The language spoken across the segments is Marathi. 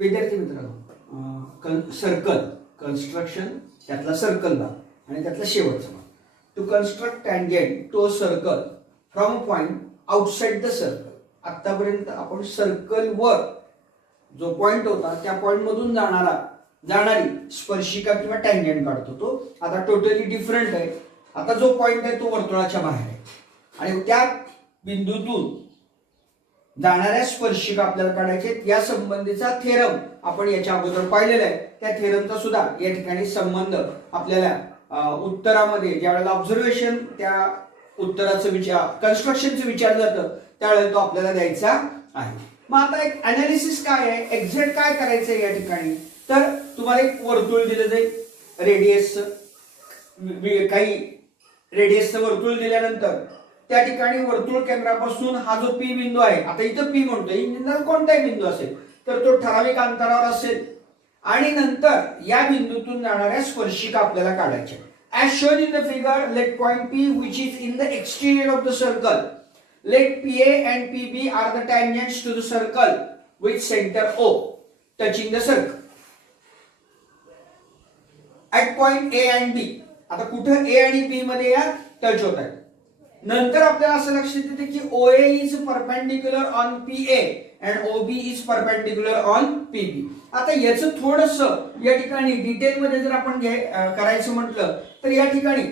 विद्यार्थी मित्रांनो, सर्कल कन्स्ट्रक्शन त्यातला सर्कल भाग आणि त्यातला शेवटचा भाग. To construct tangent to circle from a point outside the circle. आतापर्यंत आपण सर्कल वर जो पॉइंट होता त्या पॉइंट मधून जाणारी स्पर्शिका किंवा टँजेंट काढतो. तो आता टोटली डिफरंट आहे. आता जो पॉइंट आहे तो वर्तुळाच्या बाहेर आहे आणि त्या बिंदूतून जाणाऱ्या स्पर्शिका आपल्याला काढायचे. या संबंधीचा थेरम आपण याच्या अगोदर पाहिलेला आहे. त्या थेरमचा सुद्धा या ठिकाणी संबंध आपल्याला उत्तरामध्ये ज्यावेळेला ऑब्झर्वेशन त्या उत्तराचं कन्स्ट्रक्शनचं विचार जातं त्यावेळेला तो आपल्याला द्यायचा आहे. मग आता एक अनालिसिस काय आहे, एक्झॅक्ट काय करायचं आहे या ठिकाणी. तर तुम्हाला एक वर्तुळ दिलं जाईल रेडियसचं, काही रेडियसचं वर्तुळ दिल्यानंतर त्या ठिकाणी वर्तुळ केंद्रापासून हा जो पी बिंदू आहे, आता इथं पी म्हणतोय, इंजिनला कोणताही बिंदू असेल तर तो ठराविक अंतरावर असेल आणि नंतर या बिंदूतून जाणाऱ्या स्पर्शिका आपल्याला काढायच्या. As shown in the figure, let point P, which is in the exterior of the circle, let PA and PB are the tangents to the circle with center O touching the circle. At point A and B, आता कुठं A आणि B मध्ये या टच होत आहे. नंतर आपल्याला असं लक्षात येते की OA is perpendicular on PA and OB is perpendicular on PB. आता याचं थोडंसं या ठिकाणी डिटेल मध्ये जर आपण करायचं म्हटलं तर या ठिकाणी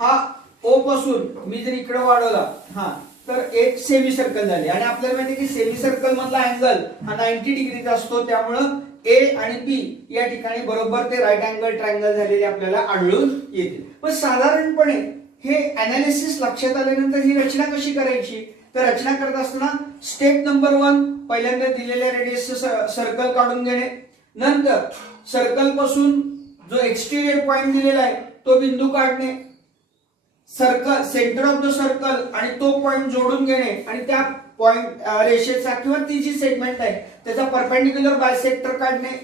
हा O पासून मी जर इकडे वाढवला तर एक सेमी सर्कल झाली आणि आपल्याला माहिती आहे की सेमी सर्कल मधला अँगल हा 90 डिग्रीचा असतो. त्यामुळं A आणि B या ठिकाणी बरोबर ते राईट अँगल ट्रायंगल झालेले आपल्याला आढळून येतील. पण साधारणपणे हे अनालिसिस लक्षात आल्यानंतर ही रचना कशी करायची, तर रचना करत असताना स्टेप नंबर 1 पहिल्यांदा दिलेल्या रेडियसचं सर्कल काढून घेणे. नंतर सर्कल पासून जो एक्सटेरियर पॉइंट दिलेला आहे तो बिंदू काढणे. Circle centre of the circle आणि तो पॉइंट जोडून घेणे आणि त्या पॉइंट रेषेचा किंवा ती जी सेगमेंट आहे त्याचा परपेंडिक्युलर बायसेक्टर काढणे.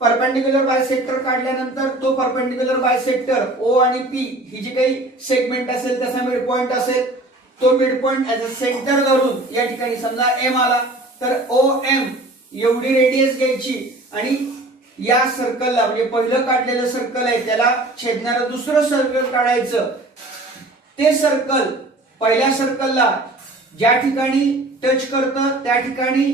परपेंडिक्युलर बायसेक्टर काढल्यानंतर तो परपेंडिक्युलर बायसेक्टर O आणि P ही जी काही सेगमेंट असेल त्याचा मिड पॉइंट असेल, तो mid point as a centre धरून या ठिकाणी समजा M आला तर OM एवढी रेडियस घ्यायची आणि या सर्कलला म्हणजे पहिलं काढलेलं सर्कल आहे त्याला छेदणारं दुसरं सर्कल काढायचं. ते सर्कल पहिल्या सर्कलला ज्या ठिकाणी टच करतं त्या ठिकाणी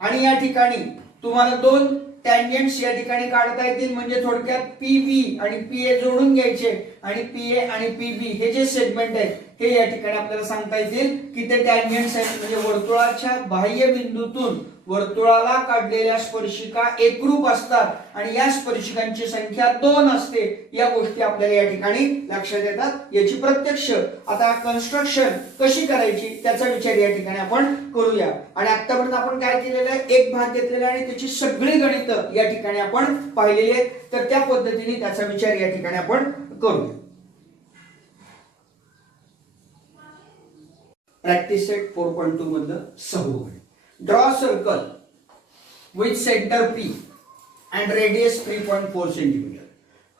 आणि या ठिकाणी तुम्हाला दोन टँजेंट्स या ठिकाणी काढता येतील. म्हणजे थोडक्यात PB आणि PA जोडून घ्यायचे आणि PA आणि PB हे जे सेगमेंट आहेत हे या ठिकाणी आपल्याला सांगता येतील की ते टँजेंट्स आहेत. म्हणजे वर्तुळाच्या बाह्य बिंदूतून वर्तुळाला काढलेल्या स्पर्शिका एकरूप असतात आणि या स्पर्शिकांची संख्या 2 असते. या गोष्टी आपल्याला या ठिकाणी लक्षात येतात. याची प्रत्यक्ष आता कन्स्ट्रक्शन कशी करायची त्याचा विचार या ठिकाणी आपण करूया. आणि आतापर्यंत आपण काय केलेलं आहे, एक भाग घेतलेला आहे आणि त्याची सगळी गणितं या ठिकाणी आपण पाहिलेली आहेत. तर त्या पद्धतीने त्याचा विचार या ठिकाणी आपण करूया. प्रॅक्टिस सेट 4.2 मधलं 6वं गणित. Draw a circle with center P and radius 3.4 cm.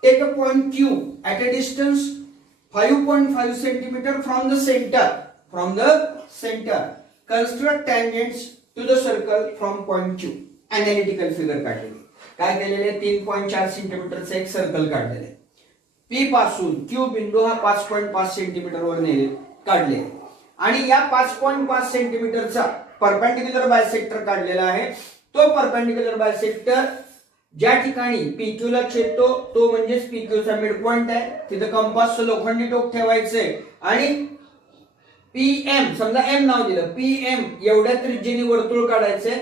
Take a point Q at a distance 5.5 cm from the center. Construct tangents to the circle from point Q. Analytical figure काढलेली. काय केलेले 3.4 सेंटीमीटरचं एक सर्कल काढलेलं आहे. P पासून Q बिंदू हा 5.5 सेंटीमीटर वर नेले काढले आणि या 5.5 सेंटीमीटरचा परपेंडिक्युलर बायसेक्टर काढलेला आहे. तो परपेंडिक्युलर बायसेक्टर ज्या ठिकाणी PQ ला छेदतो तो म्हणजेच PQ चा मिड पॉइंट आहे. तिथे कंपासचं लोखंडी टोक ठेवायचंय आणि PM समजा M नाव दिलं, PM एवढ्या त्रिज्येने वर्तुळ काढायचंय.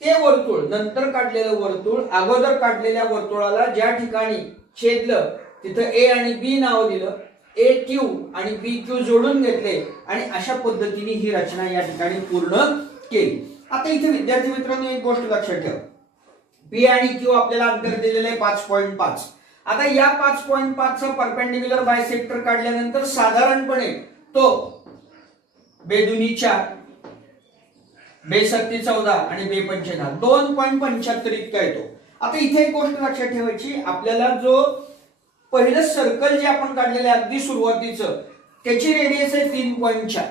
ते वर्तुळ नंतर काढलेलं वर्तुळ अगोदर काढलेल्या वर्तुळाला ज्या ठिकाणी छेदलं तिथं A आणि B नाव दिलं. AQ आणि BQ जोडून घेतले आणि अशा पद्धतीने ही रचना या ठिकाणी पूर्ण केली. आता इथे विद्यार्थी मित्रांनो एक गोष्ट लक्षात ठेवा, P आणि Q आपल्याला अंतर दिलेलं आहे 5.5. आता या 5.5 चा परपेंडिक्युलर बायसेक्टर काढल्यानंतर साधारणपणे तो बेदुनी 4, बेसत्ती 14 आणि बेपंचे 10 2.75 इतका येतो. आता इथे एक गोष्ट लक्षात ठेवायची, आपल्याला जो पहिलं सर्कल जे आपण काढलेलं आहे अगदी सुरुवातीचं त्याची रेडियस आहे 3.4.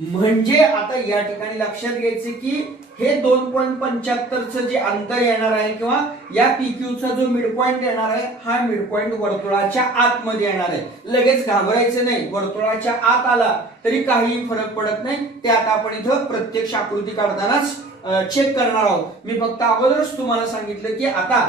म्हणजे आता या ठिकाणी लक्षात घ्यायचे की हे 2.75चं जे अंतर येणार आहे किंवा या PQ चा जो मिड पॉइंट येणार आहे हा मिड पॉइंट वर्तुळाच्या आतमध्ये येणार आहे. लगेच घाबरायचं नाही, वर्तुळाच्या आत आला तरी काही फरक पडत नाही. ते आता आपण इथं प्रत्यक्ष आकृती काढतानाच चेक करणार आहोत. मी फक्त अगोदरच तुम्हाला सांगितलं की आता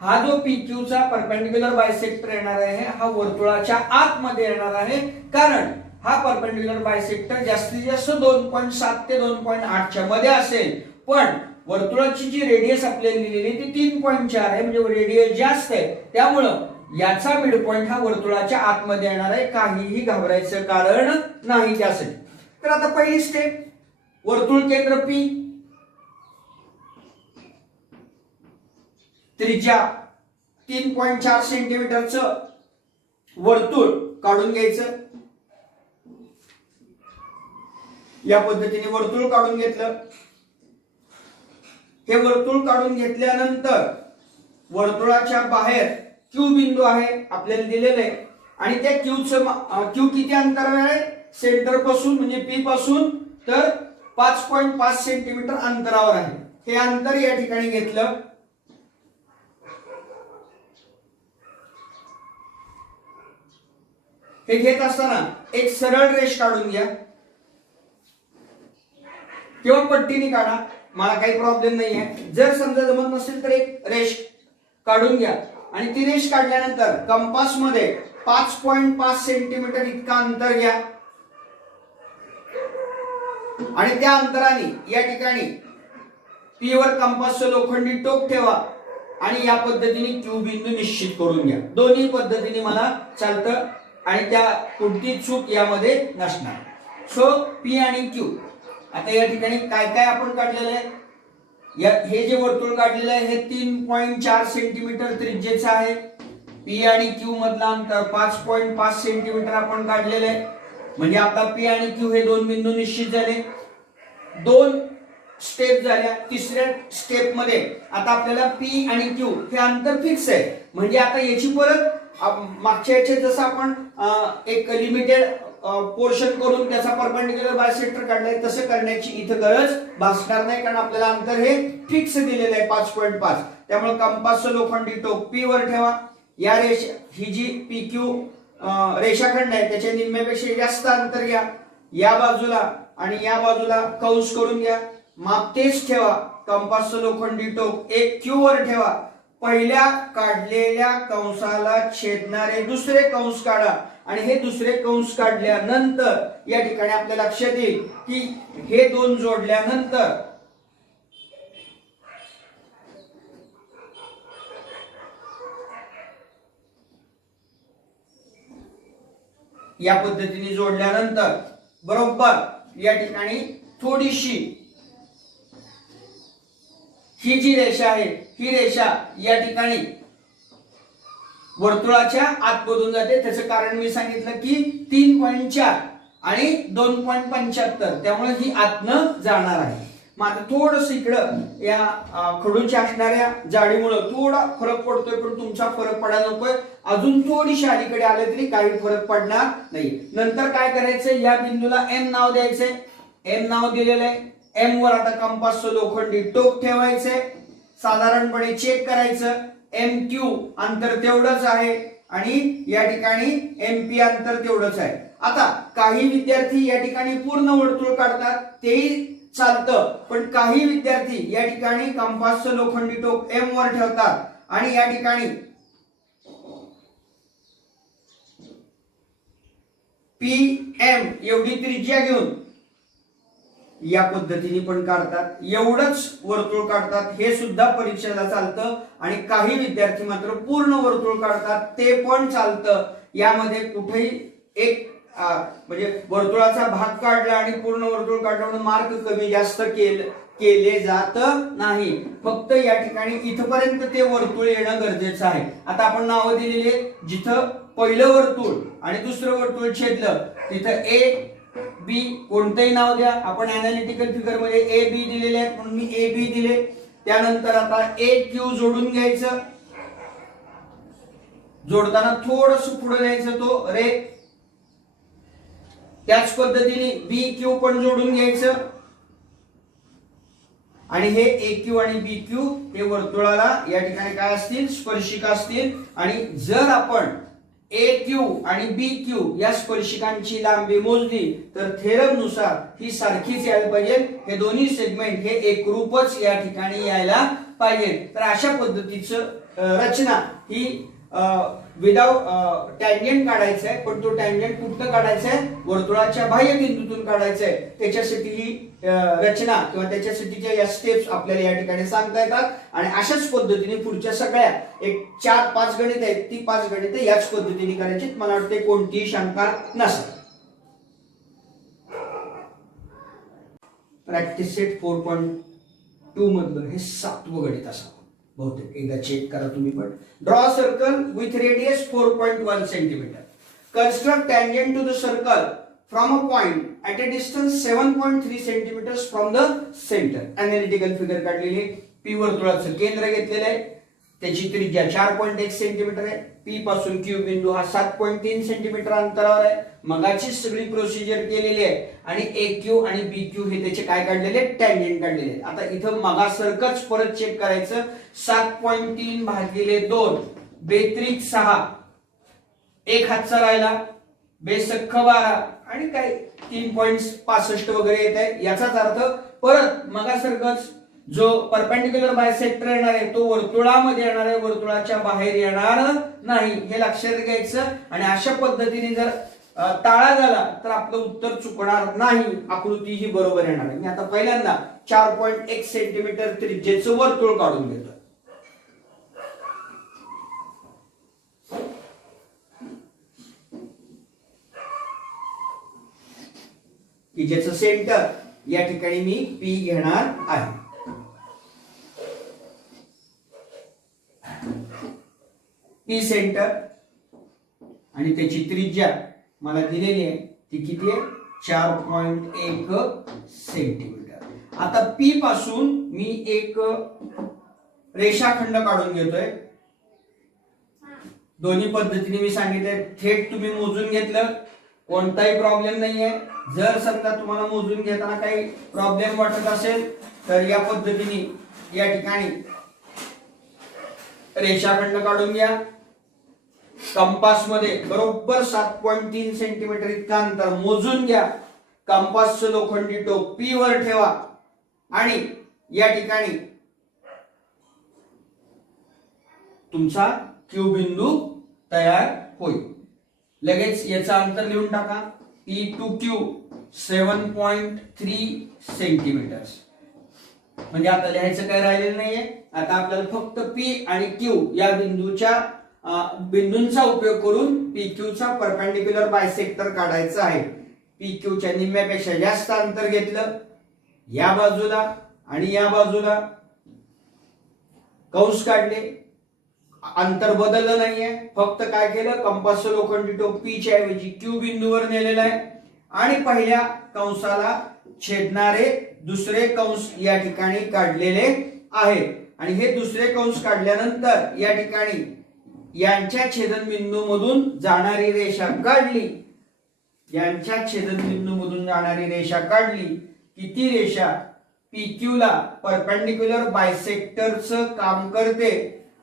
हा जो PQ चा परपेंडिक्युलर बायसेक्टर येणार आहे हा वर्तुळाच्या आतमध्ये येणार आहे, कारण हा परपेंडिक्युलर बायसेक्टर जास्तीत जास्त 2.7 ते 2.8 च्या मध्ये असेल, पण वर्तुळाची जी रेडियस आपल्याला दिलेली ती 3.4 आहे, म्हणजे रेडियस जास्त आहे. त्यामुळं याचा मिड पॉइंट हा वर्तुळाच्या आतमध्ये येणार आहे, काहीही घाबरायचं कारण नाही त्यासाठी. तर आता पहिली स्टेप, वर्तुळ केंद्र P, त्रिज्या 3.4 सेंटीमीटरचं वर्तुळ काढून घ्यायचं. या पद्धतीने वर्तुळ काढून घेतलं. हे वर्तुळ काढून घेतल्यानंतर वर्तुळाच्या बाहेर Q बिंदू आहे आपल्याला दिलेला आहे आणि त्या Q किती अंतरावर आहे सेंटर पासून म्हणजे P पासून, तर 5.5 सेंटीमीटर अंतरावर आहे. हे अंतर या ठिकाणी घेतलं. हे घेत असताना एक सरळ रेष काढून घ्या किंवा पट्टीने काढा, मला काही प्रॉब्लेम नाही आहे. जर समजा जमत नसेल तर एक रेष काढून घ्या आणि ती रेष काढल्यानंतर कंपास मध्ये 5.5 सेंटीमीटर इतका अंतर घ्या आणि त्या अंतराने या ठिकाणी P वर कंपासचं लोखंडी टोक ठेवा आणि या पद्धतीने Q बिंदू निश्चित करून घ्या. दोन्ही पद्धतीने मला चालतं आणि त्या कोणती चूक यामध्ये नसणार. सो P आणि Q. आता या ठिकाणी काय काय आपण काढलेलं आहे, हे जे वर्तुळ काढलेलं आहे हे 3.4 सेंटीमीटर त्रिज्येचं आहे. P आणि Q मधलं अंतर 5.5 सेंटीमीटर आपण काढलेलं आहे. म्हणजे आता P आणि Q हे दोन बिंदू निश्चित झाले. दोन स्टेप झाल्या. तिसऱ्या स्टेप मध्ये आता आपल्याला P आणि Q हे अंतर फिक्स आहे, म्हणजे आता याची परत मागच्या याचे जसं आपण एक लिमिटेड पोर्शन करून त्याचा परपेंडिक्युलर बायसेक्टर काढलाय तसं करण्याची इथं गरज भासणार नाही, कारण आपल्याला अंतर हे फिक्स दिलेलं आहे 5.5. त्यामुळे कंपासचं लोखंडी टोक P वर ठेवा. या रेषा ही जी PQ रेषाखंड आहे त्याच्या निम्म्यापेक्षा जास्त अंतर घ्या. या बाजूला आणि या बाजूला कंस करून घ्या. माप तेच ठेवा. कंपासचं लोखंडी टोक एक Q वर ठेवा. पहिल्या काढलेल्या कंसाला छेदणारे दुसरे कंस काढा आणि हे दुसरे कंस काढल्यानंतर या ठिकाणी आपल्या लक्षात येईल की हे दोन जोडल्यानंतर या पद्धतीने जोडल्यानंतर बरोबर या ठिकाणी थोडीशी ही जी रेषा आहे ही रेषा या ठिकाणी वर्तुळाच्या आतमधून जाते. त्याचं कारण मी सांगितलं की 3.4 आणि 2.75, त्यामुळे ही आतनं जाणार आहे. मग आता थोडस इकडं या खडूच्या असणाऱ्या जाडीमुळे थोडा फरक पडतोय, पण तुमचा फरक पडायला नकोय. अजून थोडीशी अलीकडे आले तरी काही फरक पडणार नाही. नंतर काय करायचं, या बिंदूला M नाव द्यायचंय. M नाव दिलेलं आहे. M वर आता कंपासचं लोखंडी टोक ठेवायचंय. साधारणपणे चेक करायचं. MQ अंतर तेवढंच आहे आणि या ठिकाणी MP अंतर तेवढंच आहे. आता काही विद्यार्थी या ठिकाणी पूर्ण वर्तुळ काढतात, तेही चालतं, पण काही विद्यार्थी या ठिकाणी कंपासचं लोखंडी टोक M वर ठेवतात आणि या ठिकाणी PM एवढी त्रिज्या घेऊन या पद्धतीने पण काढतात. एवढंच वर्तुळ काढतात, हे सुद्धा परीक्षेला चालतं. आणि काही विद्यार्थी मात्र पूर्ण वर्तुळ काढतात, ते पण चालतं. यामध्ये कुठेही एक म्हणजे वर्तुळाचा भाग काढला आणि पूर्ण वर्तुळ काढला म्हणून मार्क कमी जास्त केले जात नाही. फक्त या ठिकाणी इथपर्यंत ते वर्तुळ येणं गरजेचं आहे. आता आपण नावं दिलेली आहेत. जिथं पहिलं वर्तुळ आणि दुसरं वर्तुळ छेदलं तिथं A B कोणतंही नाव द्या. आपण अनालिटिकल फिगर मध्ये AB दिलेले आहेत म्हणून मी AB दिले. त्यानंतर आता AQ जोडून घ्यायचं. जोडताना थोडस पुढे न्यायचं तो रे. त्याच पद्धतीने बी क्यू पण जोडून घ्यायचं आणि हे ए क्यू आणि बी क्यू हे वर्तुळाला या ठिकाणी काय असतील, स्पर्शिका असतील. आणि जर आपण ए क्यू आणि बी क्यू या स्पर्शिकांची लांबी मोजली तर थेरम नुसार ही सारखीच यायला पाहिजे. हे दोन्ही सेगमेंट हे एकरूपच या ठिकाणी यायला पाहिजे. तर अशा पद्धतीचं रचना ही विदाउट टँजंट काढायचं आहे. पण तो टँजंट कुठं काढायचा आहे, वर्तुळाच्या बाह्य बिंदूतून काढायचा आहे. त्याच्यासाठी ही रचना किंवा त्याच्यासाठीच्या या स्टेप्स आपल्याला या ठिकाणी सांगता येतात. आणि अशाच पद्धतीने पुढच्या सगळ्या एक 4-5 गणित आहेत, ती 5 गणित याच पद्धतीने करायची. मला वाटते कोणतीही शंका नसेल. प्रॅक्टिस सेट 4.2 मधलं हे 7वं गणित असावं बहुतेक. एकदा चेक करा तुम्ही पण. Draw circle with radius 4.1 centimetre. Construct tangent to the circle from a point at a distance 7.3 centimetres from the centre. Analytical figure काढलेली आहे. पी वर्तुळाचं केंद्र घेतलेलं आहे, त्याची त्रिज्या 4.1 सेंटीमीटर आहे. पी पासून क्यू बिंदू हा 7.3 सेंटीमीटर अंतरावर आहे. मगाची सगळी प्रोसिजर केलेली आहे आणि ए क्यू आणि बी क्यू हे त्याचे काय काढलेले, टँजंट काढलेले आहेत. आता इथं मगासारखंच परत चेक करायचं. 7.3 भागिले 2 बेत्रिक 6, एक हातचा राहिला, बेसख्ख 12 आणि काय 3.65 वगैरे येत आहे. याचाच अर्थ परत मगासारखंच जो परपेंडिक्युलर बायसेक्टर येणार आहे तो वर्तुळामध्ये येणार आहे, वर्तुळाच्या बाहेर येणार नाही, हे लक्षात घ्यायचं. आणि अशा पद्धतीने जर टाळा झाला तर आपलं उत्तर चुकणार नाही, आकृती ही बरोबर येणार आहे. मी आता पहिल्यांदा 4.1 सेंटीमीटर त्रिज्येचं वर्तुळ काढून घेतो. की ज्याचं सेंटर या ठिकाणी मी पी घेणार आहे. पी सेंटर आणि त्याची त्रिज्या मला दिलेली आहे, ती किती आहे, 4.1 सेंटीमीटर. आता पी पासून मी एक रेषाखंड काढून घेतोय. दोन्ही पद्धतीने मी सांगितले, थेट तुम्ही मोजून घेतलं कोणताही प्रॉब्लेम नाहीये. जर समजा तुम्हाला मोजून घेताना काही प्रॉब्लेम वाटत असेल तर या पद्धतीने या ठिकाणी रेषाखंड काढून घ्या. कंपास मध्ये बरोबर 7.3 सेंटीमीटर इतका अंतर मोजून घ्या. कंपासचं लोखंडी टोक पी वर ठेवा आणि या ठिकाणी तुमचा क्यू बिंदू तयार होईल. लगेच याचं अंतर लिहून टाका. P to Q 7.3 centimetre. म्हणजे आता लिहायचं काय राहिलेलं नाहीये. आता आपल्याला फक्त पी आणि क्यू या बिंदूंचा उपयोग करून पी क्यू चा परपेंडिक्युलर बायसेक्टर काढायचा आहे. पी क्यू च्या निम्म्यापेक्षा जास्त अंतर घेतलं या बाजूला आणि या बाजूला, कंस काढले, अंतर बदललं नाहीये. फक्त काय केलं, कंपासचं लोखंडी टोक पी च्या ऐवजी क्यू बिंदूवर नेलेलं आहे आणि पहिल्या कंसाला छेदणारे दुसरे कंस या ठिकाणी काढलेले आहे. आणि हे दुसरे कंस काढल्यानंतर या ठिकाणी यांच्या छेदनबिंदू मधून जाणारी रेषा काढली. यांच्या छेदनबिंदू मधून जाणारी रेषा काढली की ती रेषा PQ ला परपेंडिक्युलर बायसेक्टरचं काम करते.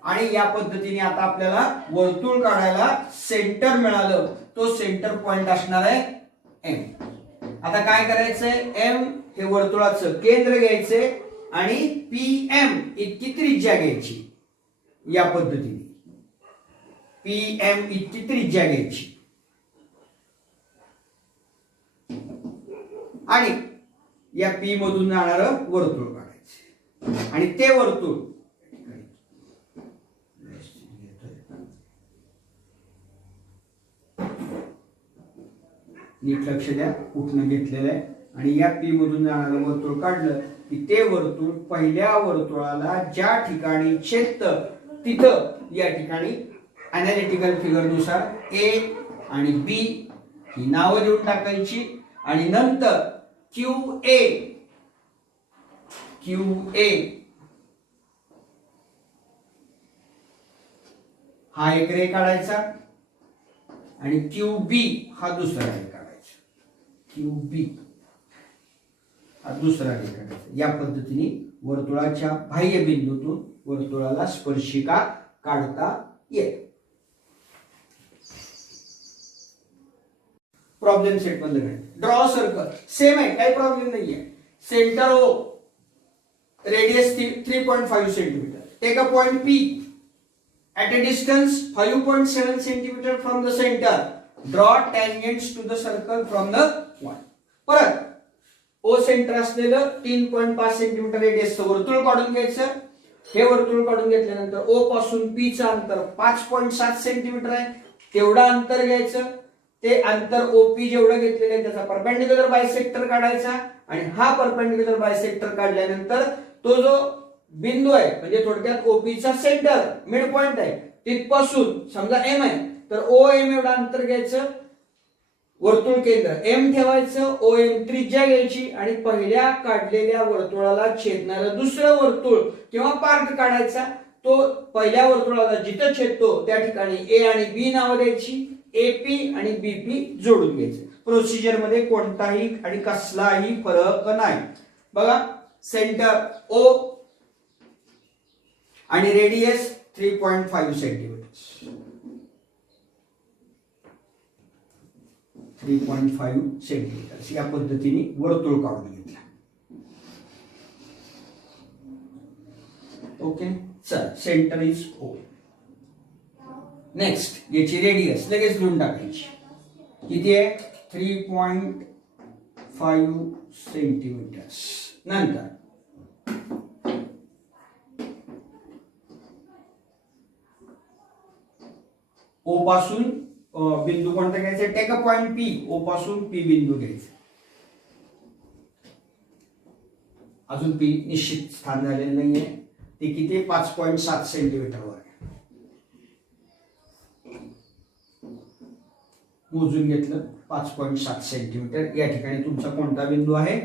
आणि या पद्धतीने आता आपल्याला वर्तुळ काढायला सेंटर मिळालं. तो सेंटर पॉइंट असणार आहे M. आता काय करायचंय, M हे वर्तुळाचं केंद्र घ्यायचंय आणि PM इतकी त्रिज्या घ्यायची. या पद्धतीने PM इतकी त्रिज्या घ्यायची आणि या P मधून जाणारं वर्तुळ काढायचं. आणि ते वर्तुळ नीट लक्ष द्या, कुठनं घेतलेलं आहे. आणि या P मधून जाणारं वर्तुळ काढलं की ते वर्तुळ पहिल्या वर्तुळाला ज्या ठिकाणी छेदतं तिथं या ठिकाणी अनालिटिकल फिगर नुसार A आणि B ही नावं देऊन टाकायची. आणि नंतर QA हा एक रे काढायचा आणि QB हा दुसरा रे काढायचा. QB हा दुसरा रेखाटाचा. या पद्धतीने वर्तुळाच्या बाह्य बिंदूतून वर्तुळाला स्पर्शिका काढता येते. प्रॉब्लेम सेट मधलं गणित. ड्रॉ सर्कल सेम आहे, काही प्रॉब्लेम नाहीये. Centre O, radius 3.5 centimetre. Take a point P at a distance 5.7 centimeter from the center. Draw tangents to the circle from the point. परत O सेंटर असलेलं 3.5 सेंटीमीटर रेडियसचं वर्तुळ काढून घ्यायचं. हे वर्तुळ काढून घेतल्यानंतर O पासून P चं अंतर 5.7 सेंटीमीटर आहे. तेवढं अंतर घ्यायचं. ते अंतर OP जेवढं घेतलेलं आहे त्याचा परपेंडिक्युलर बायसेक्टर काढायचा आणि हा परपेंडिक्युलर बायसेक्टर काढल्यानंतर तो जो बिंदू आहे म्हणजे थोडक्यात OP चा सेंटर मिड पॉइंट आहे तिथपासून समजा M आहे तर OM एवढं अंतर घ्यायचं. वर्तुळ केंद्र M ठेवायचं. OM त्रिज्या घ्यायची आणि पहिल्या काढलेल्या वर्तुळाला छेदणारं दुसरं वर्तुळ किंवा पार्ट काढायचा. तो पहिल्या वर्तुळाला जिथं छेदतो त्या ठिकाणी A आणि B नाव द्यायची. AP आणि BP जोडून घ्यायचं. प्रोसिजर मध्ये कोणताही आणि कसलाही फरक नाही. बघा सेंटर O आणि रेडियस 3.5 सेंटीमीटर. 3.5 सेंटीमीटर या पद्धतीने वर्तुळ काढून घेतला. ओके चल सेंटर इज O. नेक्स्ट याची रेडियस लगेच लिहून टाकायची. किती आहे 3.5 सेंटीमीटर. नंतर O पासून बिंदू कोणता घ्यायचा. Take a point P. O पासून P बिंदू घ्यायचा. अजून P निश्चित स्थान झालेलं नाहीये. ते किती 5.7 सेंटीमीटर वर आहे. मोजून घेतलं 5.7 सेंटीमीटर. या ठिकाणी तुमचा कोणता बिंदू आहे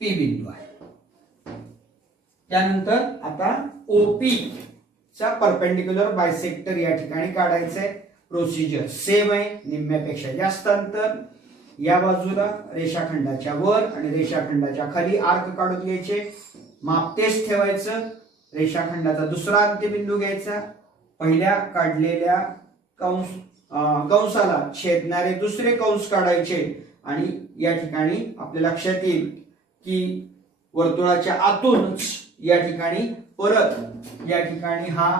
P बिंदू आहे. त्यानंतर आता OP चा परपेंडिक्युलर बायसेक्टर या ठिकाणी काढायचा आहे. प्रोसिजर सेम आहे. निम्म्यापेक्षा जास्त अंतर या बाजूला रेषाखंडाच्या वर आणि रेषाखंडाच्या खाली आर्क काढून घ्यायचे. माप तेच ठेवायचं. रेषाखंडाचा दुसरा अंत्यबिंदू घ्यायचा. पहिल्या काढलेल्या कंसाला छेदणारे दुसरे कंस काढायचे आणि या ठिकाणी आपल्या लक्षात येईल की वर्तुळाच्या आतूनच या ठिकाणी परत या ठिकाणी हा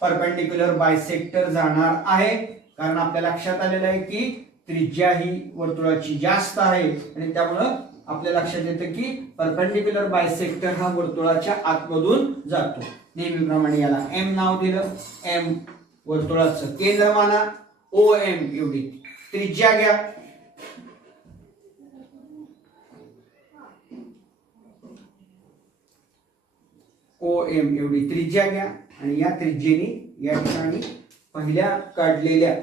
परपेंडिक्युलर बायसेक्टर जाणार आहे. कारण आपल्या लक्षात आलेलं आहे की त्रिज्या ही वर्तुळाची जास्त आहे आणि त्यामुळं आपल्या लक्षात येतं की परपेंडिक्युलर बायसेक्टर हा वर्तुळाच्या आतमधून जातो. नेहमीप्रमाणे याला M नाव दिलं. M वर्तुळाचं केंद्र माना. OM एवढी त्रिज्या घ्या. OM एवढी त्रिज्या घ्या आणि या त्रिज्येने या ठिकाणी पहिल्या काढलेल्या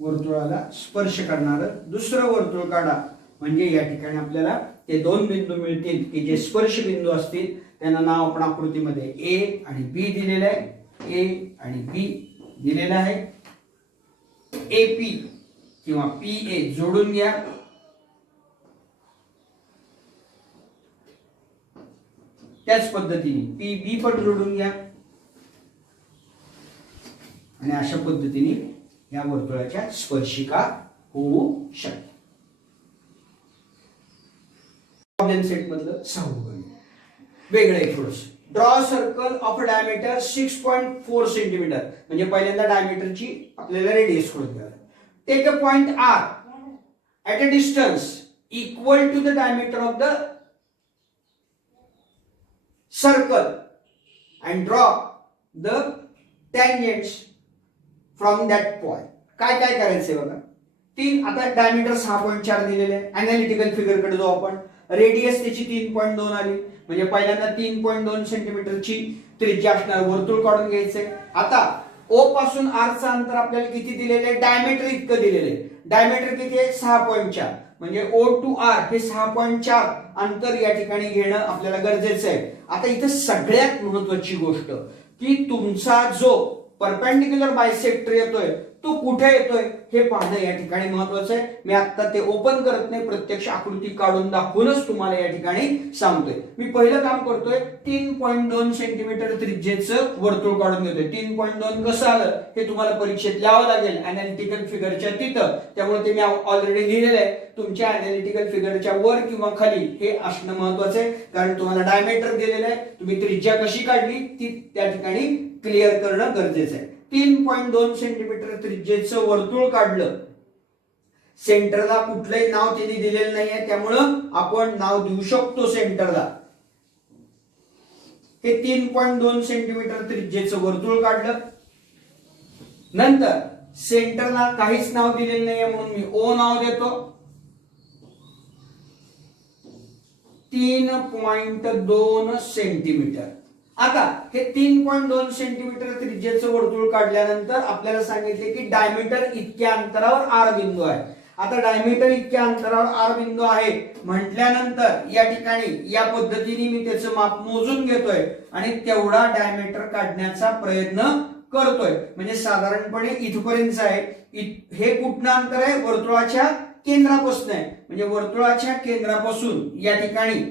वर्तुळाला स्पर्श करणार दुसरं वर्तुळ काढा. म्हणजे या ठिकाणी आपल्याला ते दोन बिंदू मिळतील की जे स्पर्श बिंदू असतील. त्यांना नाव आपण आकृतीमध्ये A आणि B दिलेलं आहे. A आणि B दिलेलं आहे. AP किंवा PA जोडून घ्या. त्याच पद्धतीने PB पण जोडून घ्या आणि अशा पद्धतीने या वर्तुळाच्या स्पर्शिका होऊ शकते. प्रॉब्लेम सेट मधलं 6वं गणित वेगळं आहे थोडंसं. Draw circle of diameter 6.4 centimetre. म्हणजे पहिल्यांदा डायमीटरची आपल्याला रेडियस शोधून घ्यावी. Take a point R at a distance equal to the diameter of the circle and draw the tangents from that point. काय काय करायचंय बघा. आता डायमीटर 6.4 दिलेले आहे. अनालिटिकल फिगर कडे जाऊ आपण. रेडियस त्याची 3.2 आली. म्हणजे पहिल्यांदा 3.2 सेंटीमीटरची त्रिज्या असणार वर्तुळ काढून घ्यायचंय. आता O पासून R चं अंतर आपल्याला किती दिलेलं आहे. डायमीटर इतकं दिलेलं आहे. डायमीटर किती आहे 6.4. म्हणजे O to R हे 6.4 अंतर या ठिकाणी घेणं आपल्याला गरजेचं आहे. आता इथं सगळ्यात महत्त्वाची गोष्ट की तुमचा जो परपेंडिक्युलर बायसेक्टर येतोय तो कुठे येतोय हे पाहणं या ठिकाणी महत्वाचं आहे. मी आता ते ओपन करत नाही, प्रत्यक्ष आकृती काढून दाखवूनच तुम्हाला या ठिकाणी सांगतोय. मी पहिलं काम करतोय 3.2 सेंटीमीटर त्रिज्येचं वर्तुळ काढून घेतोय. 3.2 कसं आलं हे तुम्हाला परीक्षेत लिहावं लागेल अॅनालिटिकल फिगरच्या तिथं, त्यामुळे ते मी ऑलरेडी लिहिलेलं आहे. तुमच्या अॅनालिटिकल फिगरच्या वर किंवा खाली हे असणं महत्वाचं आहे, कारण तुम्हाला डायमीटर दिलेलं आहे. तुम्ही त्रिज्या कशी काढली ती त्या ठिकाणी क्लिअर करणं गरजेचं आहे. 3.2 सेंटीमीटर त्रिज्येचं वर्तुळ काढलं. सेंटरला कुठलंही नाव त्यांनी दिलेलं नाहीये, त्यामुळं आपण नाव देऊ शकतो सेंटरला. हे 3.2 सेंटीमीटर त्रिज्येचं वर्तुळ काढलं. नंतर सेंटरला काहीच नाव दिलेलं नाहीये म्हणून मी ओ नाव देतो. 3.2 सेंटीमीटर. आता हे 3.2 सेंटीमीटर त्रिज्येचं वर्तुळ काढल्यानंतर आपल्याला सांगितले की डायमीटर इतक्या अंतरावर आर बिंदू आहे. आता डायमीटर इतक्या अंतरावर आर बिंदू आहे म्हटल्यानंतर या ठिकाणी या पद्धतीने मी त्याचं माप मोजून घेतोय आणि तेवढा डायमीटर काढण्याचा प्रयत्न करतोय. म्हणजे साधारणपणे इथपर्यंत आहे. हे कुठलं अंतर आहे? वर्तुळाच्या केंद्रापासून आहे. म्हणजे वर्तुळाच्या केंद्रापासून या ठिकाणी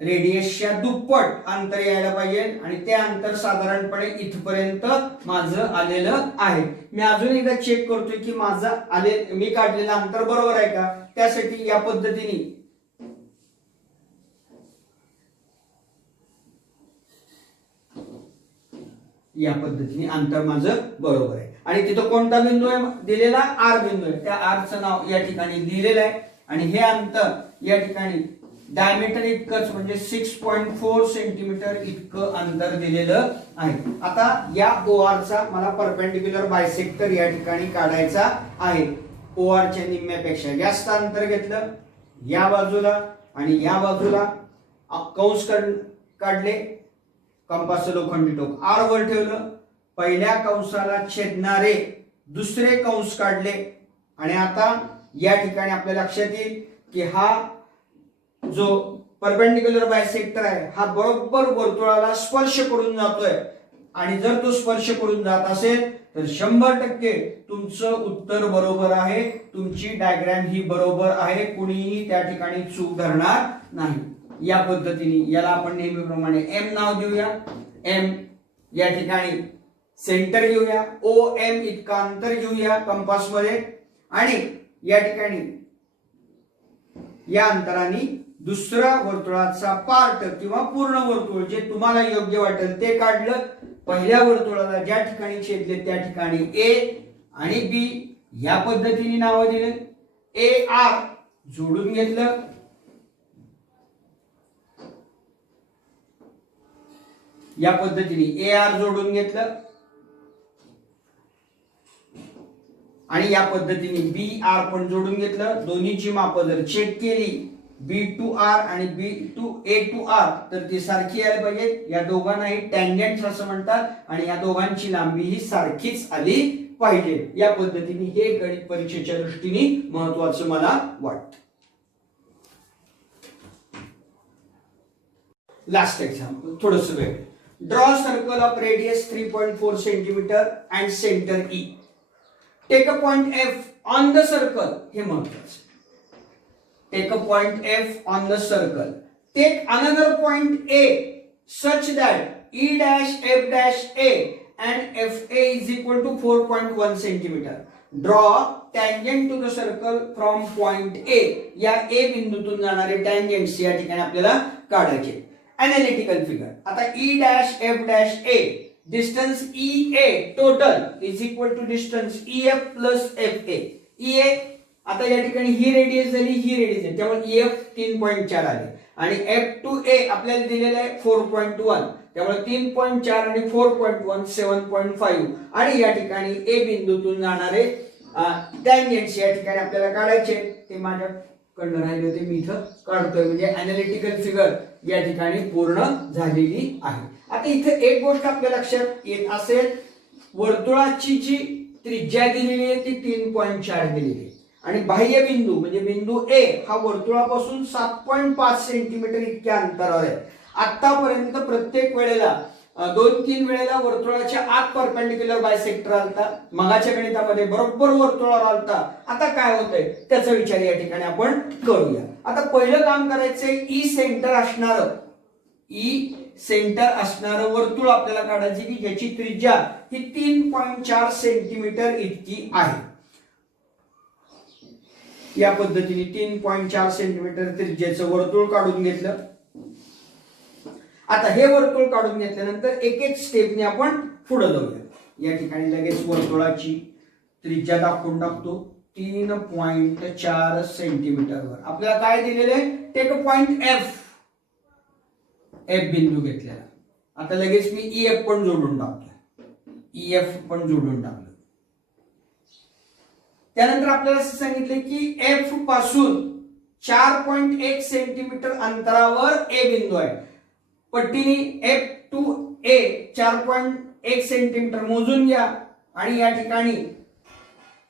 रेडियसच्या दुप्पट अंतर यायला पाहिजे आणि ते अंतर साधारणपणे इथपर्यंत माझं आलेलं आहे. मी अजून एकदा चेक करतोय की माझं मी काढलेलं अंतर बरोबर आहे का. त्यासाठी या पद्धतीने अंतर माझं बरोबर आहे. आणि तिथं कोणता बिंदू आहे दिलेला? आर बिंदू आहे. त्या आरचं नाव या ठिकाणी दिलेलं आहे आणि हे अंतर या ठिकाणी डायमीटर इतकंच म्हणजे 6.4 सेंटीमीटर इतकं अंतर दिलेलं आहे. आता या OR चा मला परपेंडिक्युलर बायसेक्टर या ठिकाणी काढायचा आहे. OR च्या निम्म्यापेक्षा जास्त अंतर घेतलं या बाजूला आणि या बाजूला. कंस काढले, कंपासचं लोखंडी टोक आर वर ठेवलं. पहिल्या कंसाला छेदणारे दुसरे कंस काढले आणि आता या ठिकाणी आपल्या लक्षात येईल की हा जो परपेंडिक्युलर बायसेक्टर आहे हा बरोबर वर्तुळाला स्पर्श करून जातोय. आणि जर तो स्पर्श करून जात असेल तर 100% तुमचं उत्तर बरोबर आहे. तुमची डायग्राम ही बरोबर आहे. कुणीही त्या ठिकाणी चूक धरणार नाही. या पद्धतीने याला आपण नेहमीप्रमाणे एम नाव देऊया. एम या ठिकाणी सेंटर घेऊया. OM इतका अंतर घेऊया कंपास मध्ये आणि या ठिकाणी या अंतराने दुसरा वर्तुळाचा पार्ट किंवा पूर्ण वर्तुळ जे तुम्हाला योग्य वाटेल ते काढलं. पहिल्या वर्तुळाला ज्या ठिकाणी छेदले त्या ठिकाणी A आणि B या पद्धतीने नाव दिले. AR जोडून घेतलं. या पद्धतीने AR जोडून घेतलं आणि या पद्धतीने BR पण जोडून घेतलं. दोन्हीची माप जर चेक केली B to R आणि A to R तर ती सारखी यायला पाहिजे. या दोघांनाही टँजंट्स असं म्हणतात आणि या दोघांची लांबी ही सारखीच आली पाहिजे. या पद्धतीने हे गणित परीक्षेच्या दृष्टीने महत्वाचं मला वाटतं. लास्ट एक्झाम्पल थोडंसं वेळ. Draw circle of radius 3.4 centimetre and centre E. Take a point F on the circle. हे महत्वाचं. Take a point F on the circle. Take another point A such that E dash F dash A and FA is equal to 4.1 centimeter. Draw tangent to the circle from point A. या A बिंदूतून जाणारे tangents या ठिकाणी आपल्याला काढायचे. Analytical figure. आता E dash F dash A distance EA total is equal to distance EF plus FA. EA आता या ठिकाणी ही रेडियस झाली, ही रेडियस आहे, त्यामुळे EF 3.4 आले आणि F to A आपल्याला दिलेलं आहे 4.1, त्यामुळे 3.4 आणि 4.1 7.5 आणि या ठिकाणी A बिंदूतून जाणारे टँजंट्स या ठिकाणी आपल्याला काढायचे. ते माझ्याकडनं राहिले होते, मी इथं काढतोय. म्हणजे अॅनालिटिकल फिगर या ठिकाणी पूर्ण झालेली आहे. आता इथे एक गोष्ट आपल्या लक्षात येत असेल, वर्तुळाची जी त्रिज्या दिलेली आहे ती 3.4 दिलेली आहे आणि बाह्य बिंदू म्हणजे बिंदू ए हा वर्तुळापासून 7.5 सेंटीमीटर इतक्या अंतरावर आहे. आतापर्यंत प्रत्येक वेळेला 2-3 वेळेला वर्तुळाच्या आत परपेंडिक्युलर बायसेक्टर आलता, मगाच्या गणितामध्ये बरोबर वर्तुळावर आलता. आता काय होतंय त्याचा विचार या ठिकाणी आपण करूया. आता पहिलं काम करायचंय, ई सेंटर असणारं वर्तुळ आपल्याला काढायचे की ज्याची त्रिज्या ही 3.4 सेंटीमीटर इतकी आहे. या पद्धतीने 3.4 सेंटीमीटर त्रिज्येचं वर्तुळ काढून घेतलं. आता हे वर्तुळ काढून घेतल्यानंतर एक एक स्टेपने आपण पुढे जाऊया. या ठिकाणी लगेच वर्तुळाची त्रिज्या दाखवून टाकतो 3.4 सेंटीमीटरवर. आपल्याला काय दिलेलं आहे, टेक अ पॉइंट एफ बिंदू घेतलेला. आता लगेच मी EF पण जोडून टाकतो. EF पण जोडून टाकलं. त्यानंतर आपल्याला असं सांगितलं की F पासून 4.1 सेंटीमीटर अंतरावर A बिंदू आहे. पट्टीने F to A 4.1 सेंटीमीटर मोजून घ्या आणि या ठिकाणी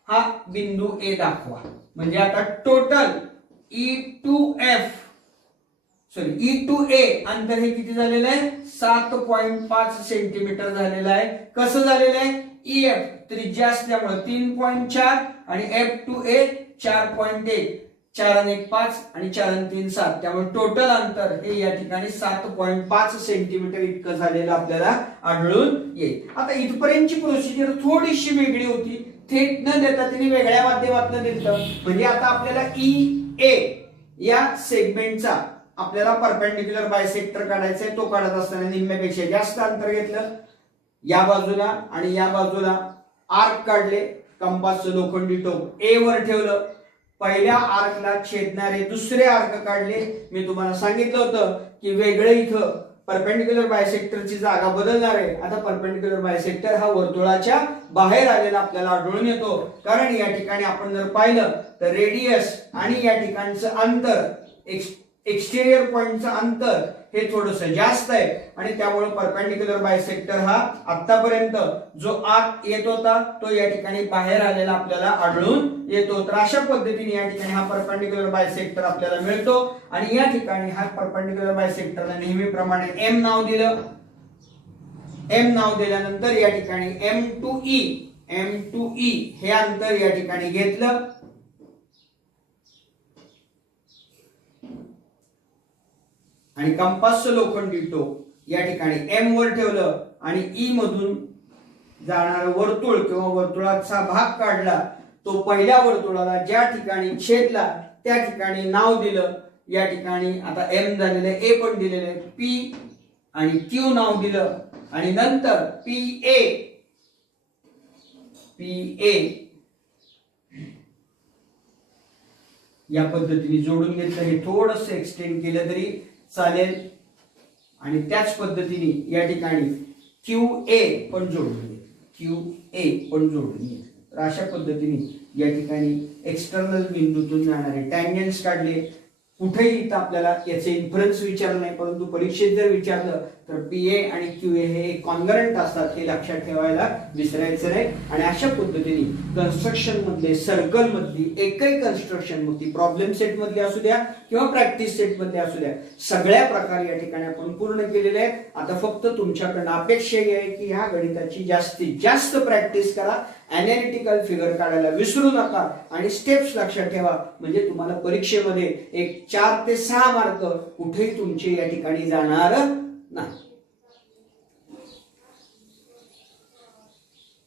हा बिंदू A दाखवा. म्हणजे आता टोटल E to A अंतर हे किती झालेलं आहे, 7.5 सेंटीमीटर झालेलं आहे. कसं झालेलं आहे, EF त्रिज्या असल्यामुळे 3.4 आणि F to A 4.1, 4 आणि 1 5 आणि 4 आणि 3 7, त्यामुळे टोटल अंतर हे या ठिकाणी 7.5 सेंटीमीटर इतकं झालेलं आपल्याला आढळून येईल. आता इथपर्यंतची प्रोसिजर थोडीशी वेगळी होती. थेट न देता तिने वेगळ्या माध्यमातून दिलं. म्हणजे आता आपल्याला EA या सेगमेंटचा आपल्याला परपेंडिक्युलर बायसेक्टर काढायचा आहे. तो काढत असताना निम्म्यापेक्षा जास्त अंतर घेतलं. या बाजूला आणि या बाजूला आर्क काढले. कंपासचं लोखंडी टोक A वर ठेवलं. पहिल्या आर्कला छेदणारे दुसरे आर्क काढले. मी तुम्हाला सांगितलं होतं की वेगळं इथं परपेंडिक्युलर बायसेक्टरची जागा बदलणार आहे. आता परपेंडिक्युलर बायसेक्टर हा वर्तुळाच्या बाहेर आलेला आपल्याला आढळून येतो. कारण या ठिकाणी आपण जर पाहिलं तर रेडियस आणि या ठिकाणचं अंतर, एक्सटेरियर पॉइंटचं अंतर हे थोडस जास्त आहे आणि त्यामुळे परपेंडिक्युलर बायसेक्टर हा आतापर्यंत जो आत येत होता तो या ठिकाणी बाहेर आलेला आपल्याला आढळून येतो. तर अशा पद्धतीने या ठिकाणी हा परपेंडिक्युलर बायसेक्टर आपल्याला मिळतो आणि या ठिकाणी हा परपेंडिक्युलर बायसेक्टरला नेहमीप्रमाणे M नाव दिलं. M नाव दिल्यानंतर या ठिकाणी M to E हे अंतर या ठिकाणी घेतलं. आणि कंपासचं लोखंडी टोक या ठिकाणी M वर ठेवलं आणि E मधून जाणारं वर्तुळ किंवा वर्तुळाचा भाग काढला. तो पहिल्या वर्तुळाला ज्या ठिकाणी छेदला त्या ठिकाणी नाव दिलं. या ठिकाणी आता M झालेलं आहे, A पण दिलेलं आहे, P आणि Q नाव दिलं आणि नंतर PA या पद्धतीने जोडून घेतलं. हे थोडंसं एक्सटेंड केलं तरी चालेल. आणि त्याच पद्धतीने या ठिकाणी QA पण जोडून घेतलं. तर अशा पद्धतीने या ठिकाणी एक्सटर्नल बिंदूतून जाणारे टँजंट्स काढले. कुठेही इथं आपल्याला याचे इन्फरन्स विचारलं नाही, परंतु परीक्षेत जर विचारलं तर PA आणि QA हे कॉन्ग्रंट असतात, हे लक्षात ठेवायला विसरायचं नाही. आणि अशा पद्धतीने कन्स्ट्रक्शन मधले सर्कल मधली एकही कन्स्ट्रक्शन, मग ती प्रॉब्लेम सेट मधली असू द्या किंवा प्रॅक्टिस सेट मधली असू द्या, सगळ्या प्रकारे या ठिकाणी आपण पूर्ण केलेले आहे. आता फक्त तुमच्याकडनं अपेक्षा ही आहे की ह्या गणिताची जास्तीत जास्त प्रॅक्टिस करा. अनालिटिकल फिगर काढायला विसरू नका आणि स्टेप्स लक्षात ठेवा. म्हणजे तुम्हाला परीक्षेमध्ये एक 4 ते 6 मार्क कुठेही तुमचे या ठिकाणी जाणार नाही.